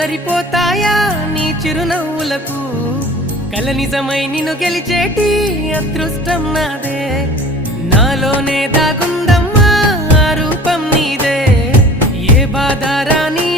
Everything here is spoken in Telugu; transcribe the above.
సరిపోతాయా నీ చిరునవ్వులకు కల నిజమై నిన్ను గెలిచేటి అదృష్టం నాదే నాలోనే దాగుందమ్మా ఆ రూపం నీదే ఏ బాధ రాని